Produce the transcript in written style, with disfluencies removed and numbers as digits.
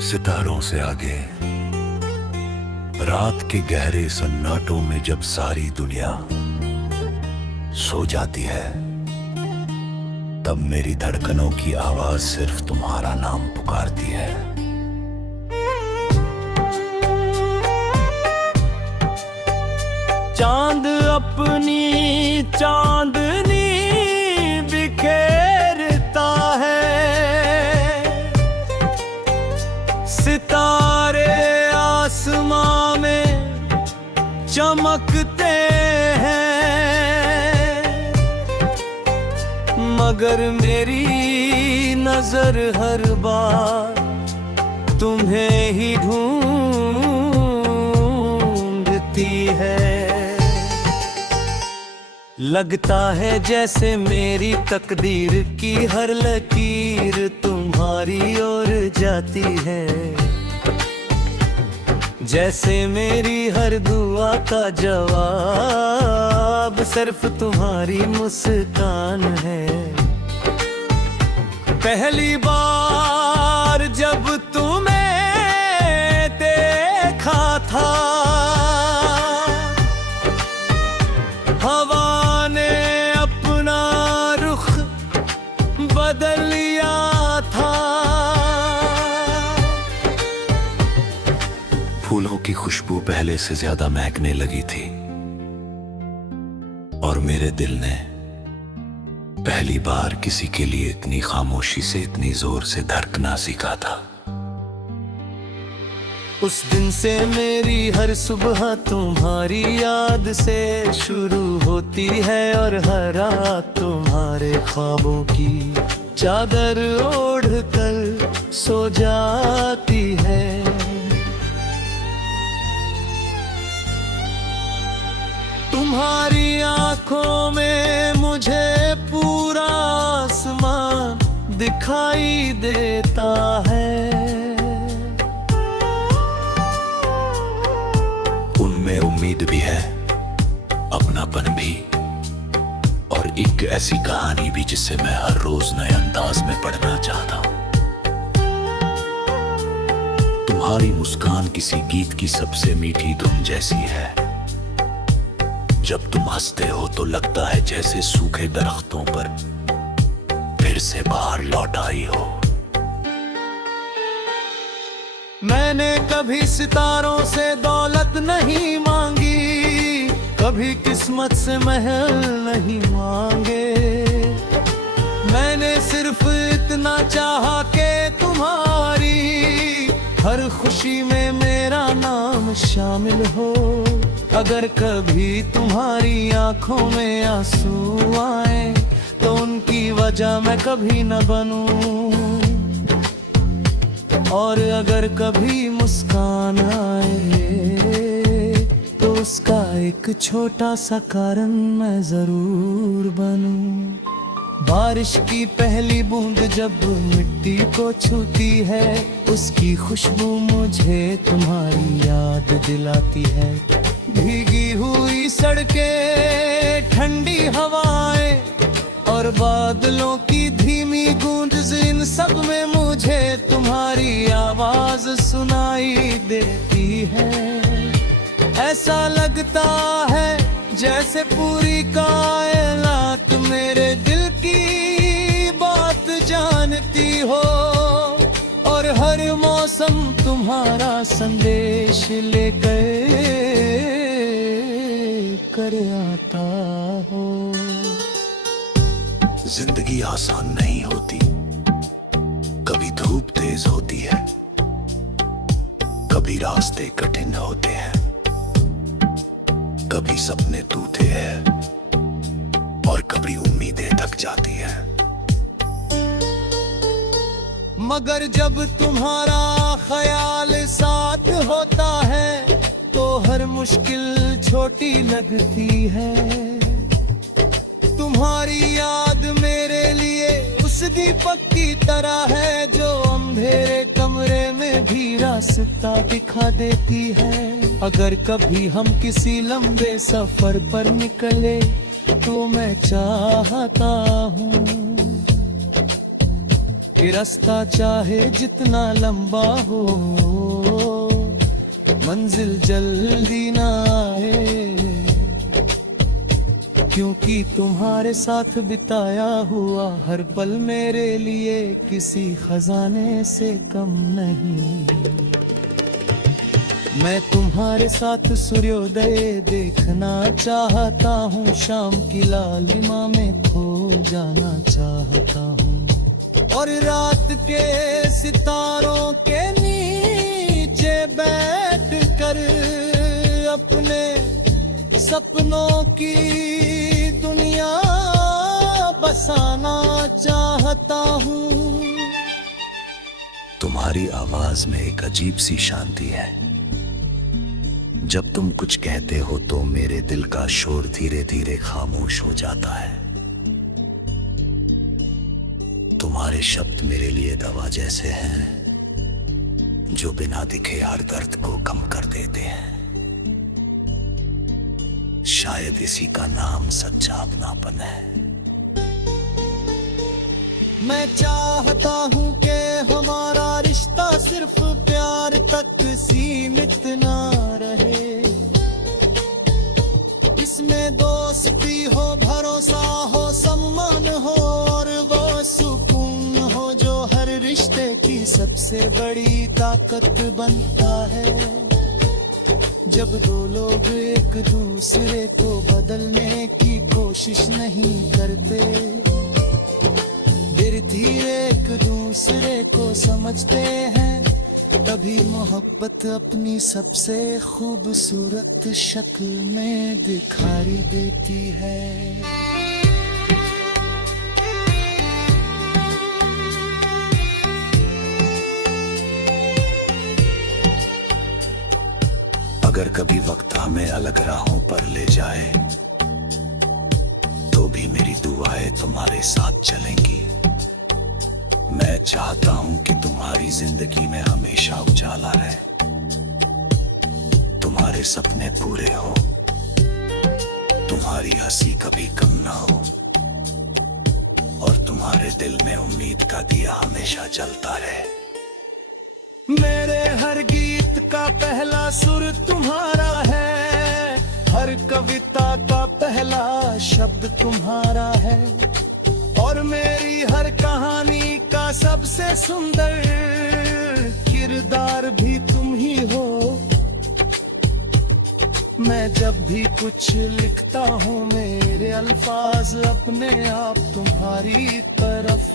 सितारों से आगे रात के गहरे सन्नाटों में जब सारी दुनिया सो जाती है, तब मेरी धड़कनों की आवाज सिर्फ तुम्हारा नाम पुकारती है। चांद अपनी चांदनी बिखेरता है, सितारे आसमां में चमकते हैं, मगर मेरी नजर हर बार तुम्हें ही ढूंढती है। लगता है जैसे मेरी तकदीर की हर लकीर तुम्हारी ओर जाती है, जैसे मेरी हर दुआ का जवाब सिर्फ तुम्हारी मुस्कान है। पहली बार जब तुम्हें देखा था, हवा ने अपना रुख बदल लिया था। फूलों की खुशबू पहले से ज्यादा महकने लगी थी और मेरे दिल ने पहली बार किसी के लिए इतनी खामोशी से इतनी जोर से धड़कना सीखा था। उस दिन से मेरी हर सुबह तुम्हारी याद से शुरू होती है और हर रात तुम्हारे ख्वाबों की चादर ओढ़ कर सो जाती है। तुम्हारी आंखों में मुझे पूरा आसमान दिखाई देता है, उनमें उम्मीद भी है, अपनापन भी, और एक ऐसी कहानी भी जिसे मैं हर रोज नए अंदाज में पढ़ना चाहता हूं। तुम्हारी मुस्कान किसी गीत की सबसे मीठी धुन जैसी है। जब तुम हंसते हो तो लगता है जैसे सूखे दरख्तों पर फिर से बाहर लौट आई हो। मैंने कभी सितारों से दौलत नहीं मांगी, कभी किस्मत से महल नहीं मांगे। मैंने सिर्फ इतना चाहा कि तुम्हारी हर खुशी में मेरा नाम शामिल हो। अगर कभी तुम्हारी आंखों में आंसू आए तो उनकी वजह मैं कभी न बनूं, और अगर कभी मुस्कान आए तो उसका एक छोटा सा कारण मैं जरूर बनूं। बारिश की पहली बूंद जब मिट्टी को छूती है, उसकी खुशबू मुझे तुम्हारी याद दिलाती है। भीगी हुई सड़कें, ठंडी हवाएं और बादलों की धीमी गूंज, इन सब में मुझे तुम्हारी आवाज सुनाई देती है। ऐसा लगता है जैसे पूरी कायनात मेरे दिल की बात जानती हो, और हर मौसम तुम्हारा संदेश लेकर आता हो। जिंदगी आसान नहीं होती, कभी धूप तेज होती है, कभी रास्ते कठिन होते हैं, कभी सपने टूटे हैं और कभी उम्मीदें थक जाती हैं। मगर जब तुम्हारा ख्याल साथ होता है तो हर मुश्किल छोटी लगती है। तुम्हारी याद मेरे लिए उस दीपक की तरह है जो अंधेरे कमरे में भी रास्ता दिखा देती है। अगर कभी हम किसी लंबे सफर पर निकले तो मैं चाहता हूँ कि रास्ता चाहे जितना लंबा हो, मंजिल जल्दी ना आए, क्योंकि तुम्हारे साथ बिताया हुआ हर पल मेरे लिए किसी खजाने से कम नहीं। मैं तुम्हारे साथ सूर्योदय देखना चाहता हूँ, शाम की लालिमा में खो जाना चाहता हूँ, और रात के सितारों के नीचे बैठ कर अपने सपनों की दुनिया बसाना चाहता हूँ। तुम्हारी आवाज में एक अजीब सी शांति है। जब तुम कुछ कहते हो तो मेरे दिल का शोर धीरे धीरे खामोश हो जाता है। तुम्हारे शब्द मेरे लिए दवा जैसे हैं, जो बिना दिखे हर दर्द को कम कर देते हैं। शायद इसी का नाम सच्चा अपनापन है। मैं चाहता हूँ कि हमारा रिश्ता सिर्फ प्यार तक सीमित ना रहे, इसमें दोस्ती हो, भरोसा हो, सम्मान हो, और वो सुकून हो जो हर रिश्ते की सबसे बड़ी ताकत बनता है। जब दो लोग एक दूसरे को बदलने की कोशिश नहीं करते, धीरे धीरे एक दूसरे को समझते हैं, तभी मोहब्बत अपनी सबसे खूबसूरत शक्ल में दिखाई देती है। अगर कभी वक्त हमें अलग राहों पर ले जाए, तो भी मेरी दुआएं तुम्हारे साथ चलेंगी। मैं चाहता हूं कि तुम्हारी जिंदगी में हमेशा उजाला रहे, तुम्हारे सपने पूरे हो, तुम्हारी हंसी कभी कम ना हो, और तुम्हारे दिल में उम्मीद का दिया हमेशा जलता रहे। मेरे हर गीत का पहला सुर तुम्हारा है, हर कविता का पहला शब्द तुम्हारा है, और मेरी हर कहानी का सबसे सुंदर किरदार भी तुम ही हो। मैं जब भी कुछ लिखता हूँ, मेरे अल्फाज अपने आप तुम्हारी तरफ